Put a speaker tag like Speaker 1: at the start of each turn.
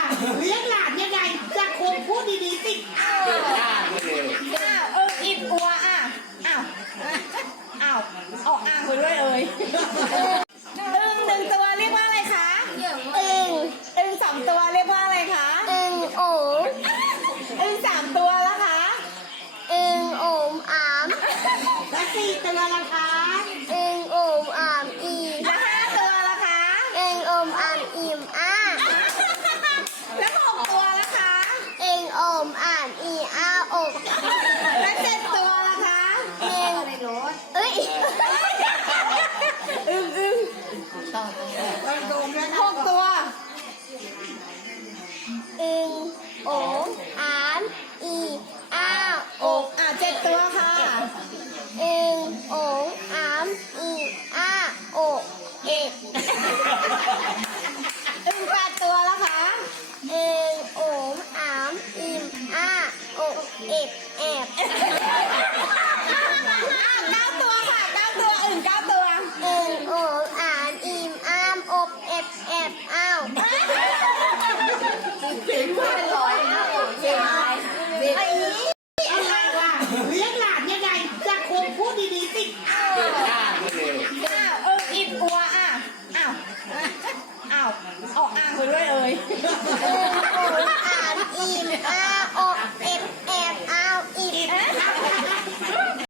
Speaker 1: เลี้ยงหลานยังไงจะคงพูดดีๆสิ
Speaker 2: อิบอัวอ้าวออกอ่างไปด้วยอึ่งหนึ่งตัวเรียกว่าอะไรคะอึ่งสองตัวเรียกว่าอะไรคะอึ่งสามตัวแล้วคะ
Speaker 3: โอมอาม
Speaker 1: และ4 ตัวละคะ